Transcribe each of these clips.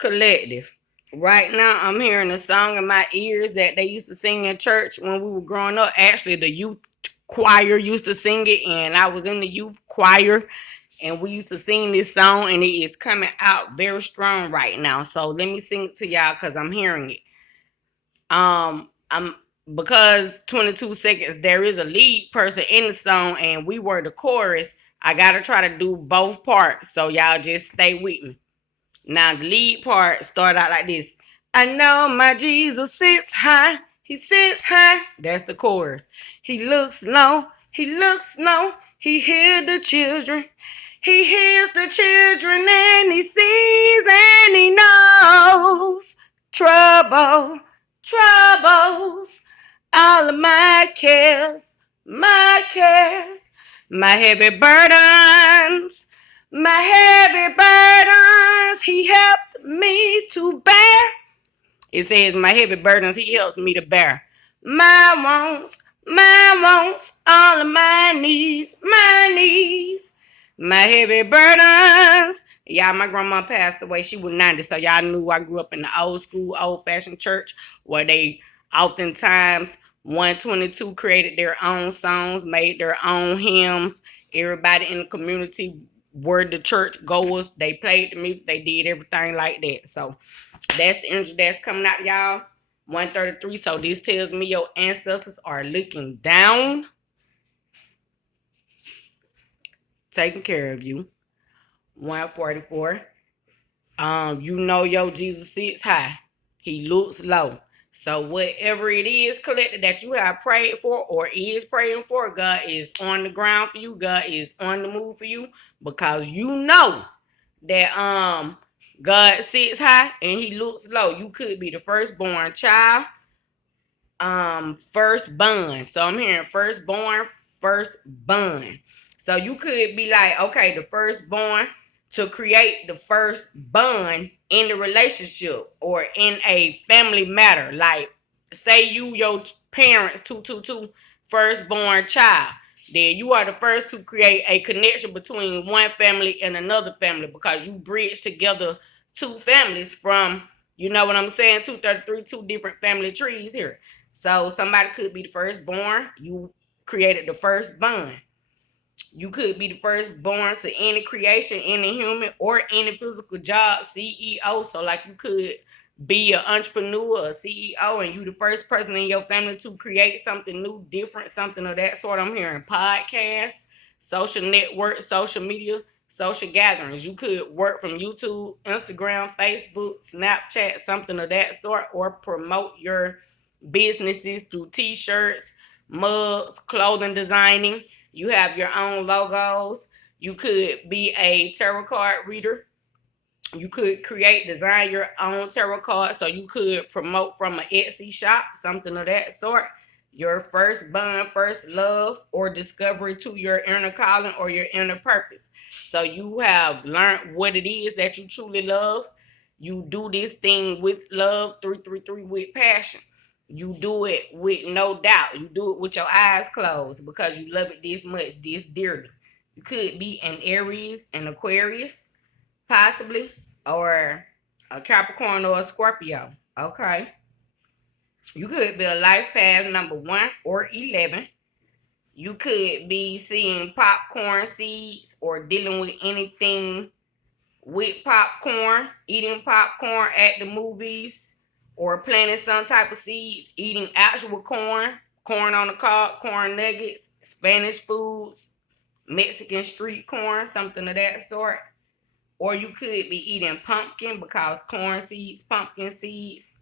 Collective. Right now, I'm hearing a song in my ears that they used to sing in church when we were growing up. Actually, the youth choir used to sing it, and I was in the youth choir, and we used to sing this song, and it is coming out very strong right now. So let me sing it to y'all because I'm hearing it. I'm because 22 seconds there is a lead person in the song, and we were the chorus. I gotta try to do both parts, so y'all just stay with me. Now the lead part started out like this. I know my Jesus sits high. He sits high. That's the chorus. He looks low. He looks low. He hears the children. He hears the children and he sees and he knows trouble, troubles, all of my cares, my heavy burdens, my heavy burdens, he helps me to bear. It says, my heavy burdens, he helps me to bear. My wants, all of my needs, my heavy burdens. Yeah, my grandma passed away. She was 90, so y'all knew I grew up in the old school, old fashioned church where they oftentimes 122 created their own songs, made their own hymns. Everybody in the community were the church goers. They played the music, they did everything like that. So that's the energy that's coming out, y'all. 133. So this tells me your ancestors are looking down, taking care of you. 144. You know your Jesus sits high. He looks low. So whatever it is, collected that you have prayed for or is praying for, God is on the ground for you. God is on the move for you because you know that God sits high and he looks low. You could be the firstborn child, firstborn. So I'm hearing firstborn, firstborn. So you could be like, okay, the firstborn to create the first bond in the relationship or in a family matter. Like, say your parents two firstborn child. Then you are the first to create a connection between one family and another family because you bridge together two families from, you know what I'm saying, 233, two different family trees here. So somebody could be the firstborn. You created the first bond. You could be the firstborn to any creation, any human, or any physical job, CEO. So like you could be an entrepreneur, a CEO, and you the first person in your family to create something new, different, something of that sort. I'm hearing podcasts, social network, social media, social gatherings. You could work from YouTube, Instagram, Facebook, Snapchat, something of that sort, or promote your businesses through t-shirts, mugs, clothing designing. You have your own logos. You could be a tarot card reader. You could design your own tarot card. So you could promote from an Etsy shop, something of that sort. Your first bond, first love, or discovery to your inner calling or your inner purpose. So you have learned what it is that you truly love. You do this thing with love, 333 with passion. You do it with no doubt. You do it with your eyes closed because you love it this much, this dearly. You could be an Aries, an Aquarius, possibly, or a Capricorn or a Scorpio. Okay. You could be a life path number 1 or 11. You could be seeing popcorn seeds or dealing with anything with popcorn, eating popcorn at the movies, or planting some type of seeds, eating actual corn, corn on the cob, corn nuggets, Spanish foods, Mexican street corn, something of that sort. Or you could be eating pumpkin because corn seeds, pumpkin seeds,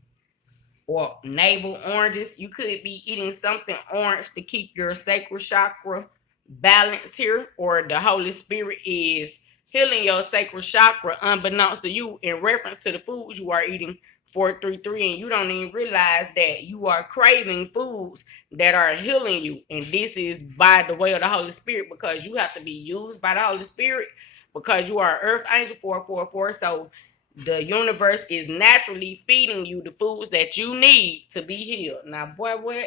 or navel oranges. You could be eating something orange to keep your sacral chakra balanced here, or the Holy Spirit is healing your sacral chakra unbeknownst to you in reference to the foods you are eating 433, and you don't even realize that you are craving foods that are healing you, and this is by the way of the Holy Spirit because you have to be used by the Holy Spirit because you are earth angel 444. So the universe is naturally feeding you the foods that you need to be healed. Now, boy, what?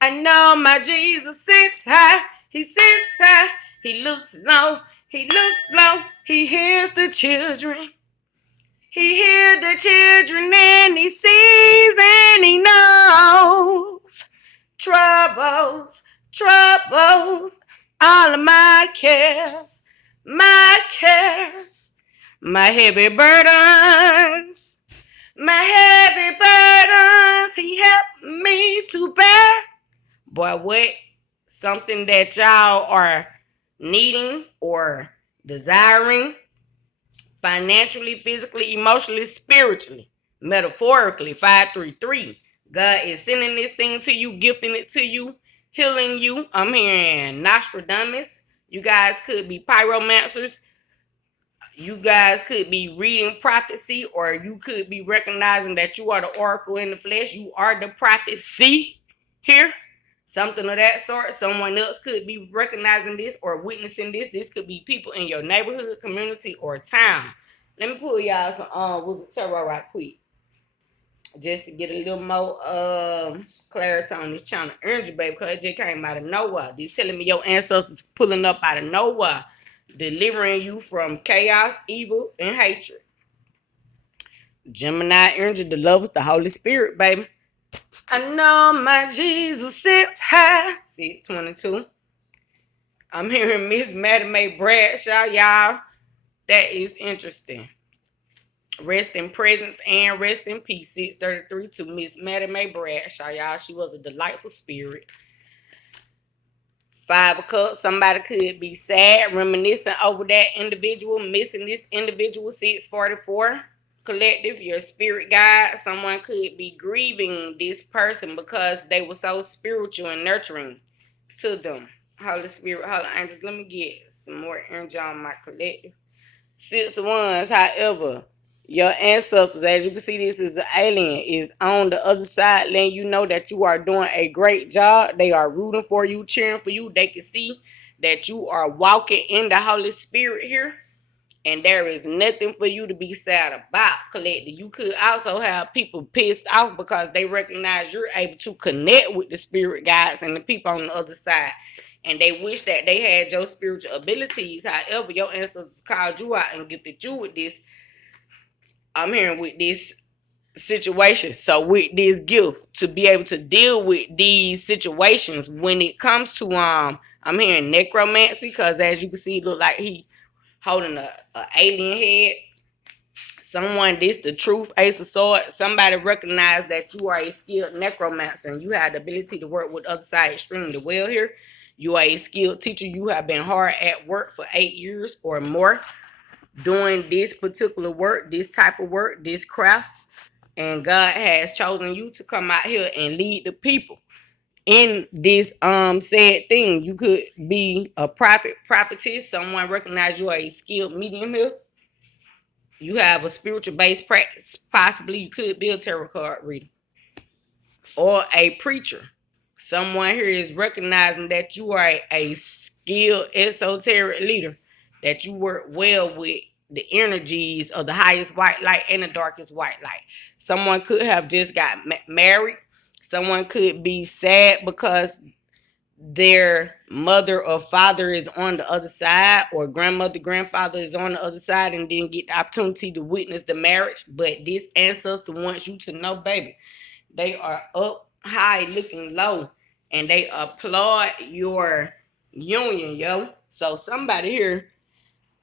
I know my Jesus sits high. He sits high. He looks low. He looks low. He hears the children. He hears the children and he sees and he knows. Troubles, troubles, all of my cares, my heavy burdens, he helped me to bear. Boy, what? Something that y'all are needing or desiring financially, physically, emotionally, spiritually, metaphorically, 533. God is sending this thing to you, gifting it to you, healing you. I'm hearing Nostradamus. You guys could be pyromancers. You guys could be reading prophecy, or you could be recognizing that you are the oracle in the flesh. You are the prophecy here. Something of that sort. Someone else could be recognizing this or witnessing this. This could be people in your neighborhood, community, or town. Let me pull y'all some Wizard Tarot right quick, just to get a little more clarity on this channel energy, baby, because it just came out of nowhere. These telling me your ancestors pulling up out of nowhere, delivering you from chaos, evil, and hatred. Gemini energy, the love of the Holy Spirit, baby. I know my Jesus sits high. 622. I'm hearing Miss Maddie Mae Bradshaw, y'all. That is interesting. Rest in presence and rest in peace. 633 to Miss Maddie Mae Bradshaw, y'all. She was a delightful spirit. 5 of Cups. Somebody could be sad, reminiscing over that individual, missing this individual. 644. Collective, your spirit guide. Someone could be grieving this person because they were so spiritual and nurturing to them. Holy Spirit, Holy Angels, let me get some more energy on my collective. 6 of Wands, however, your ancestors, as you can see, this is an alien, is on the other side, letting you know that you are doing a great job. They are rooting for you, cheering for you. They can see that you are walking in the Holy Spirit here. And there is nothing for you to be sad about, collective. You could also have people pissed off because they recognize you're able to connect with the spirit guides and the people on the other side. And they wish that they had your spiritual abilities. However, your ancestors called you out and gifted you with this. I'm hearing with this situation. So with this gift to be able to deal with these situations when it comes to I'm hearing necromancy, because as you can see, it look like he holding a alien head. Someone, this the truth, Ace of Swords. Somebody recognize that you are a skilled necromancer and you have the ability to work with other side extremely well here. You are a skilled teacher. You have been hard at work for 8 years or more doing this particular work, this type of work, this craft. And God has chosen you to come out here and lead the people in this said thing. You could be a prophet, prophetess. Someone recognize you are a skilled medium here. You have a spiritual based practice. Possibly you could be a tarot card reader or a preacher. Someone here is recognizing that you are a skilled esoteric leader, that you work well with the energies of the highest white light and the darkest white light. Someone could have just got married. Someone could be sad because their mother or father is on the other side, or grandmother, grandfather is on the other side and didn't get the opportunity to witness the marriage. But this ancestor wants you to know, baby, they are up high looking low and they applaud your union, yo. So somebody here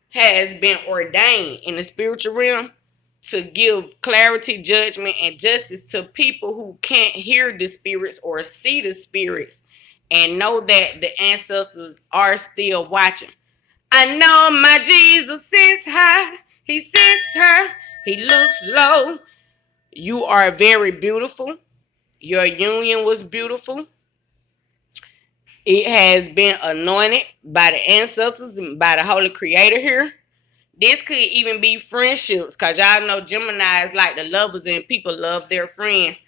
has been ordained in the spiritual realm to give clarity, judgment, and justice to people who can't hear the spirits or see the spirits, and know that the ancestors are still watching. I know my Jesus sits high, he sits high, he looks low. You are very beautiful. Your union was beautiful. It has been anointed by the ancestors and by the Holy Creator here. This could even be friendships, because y'all know Gemini is like the lovers and people love their friends.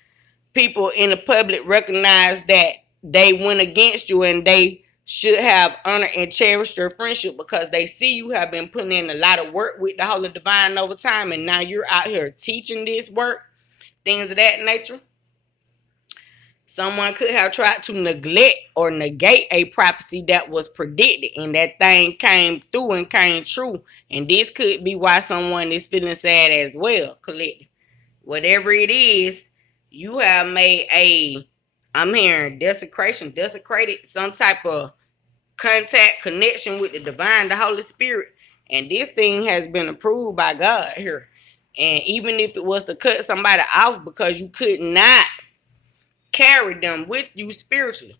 People in the public recognize that they went against you and they should have honored and cherished your friendship because they see you have been putting in a lot of work with the Holy Divine over time, and now you're out here teaching this work, things of that nature. Someone could have tried to neglect or negate a prophecy that was predicted, and that thing came through and came true. And this could be why someone is feeling sad as well, collective. Whatever it is, you have made a, I'm hearing desecrated some type of contact, connection with the divine, the Holy Spirit. And this thing has been approved by God here. And even if it was to cut somebody off because you could not carry them with you spiritually,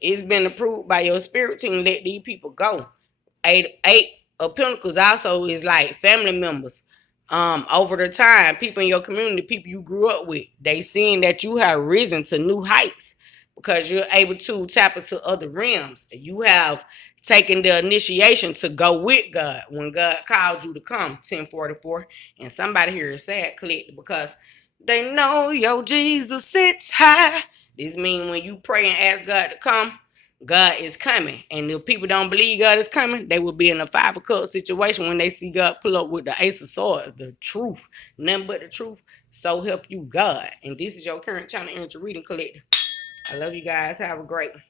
it's been approved by your spirit team. Let these people go. Eight of Pentacles also is like family members. Over the time, people in your community, people you grew up with, they seeing that you have risen to new heights because you're able to tap into other realms. You have taken the initiation to go with God when God called you to come. 1044, and somebody here is sad, collected, because they know your Jesus sits high. This means when you pray and ask God to come, God is coming. And if people don't believe God is coming, they will be in a 5 of Cups situation when they see God pull up with the Ace of Swords, the truth, nothing but the truth. So help you God. And this is your current channel energy reading, collective. I love you guys. Have a great one.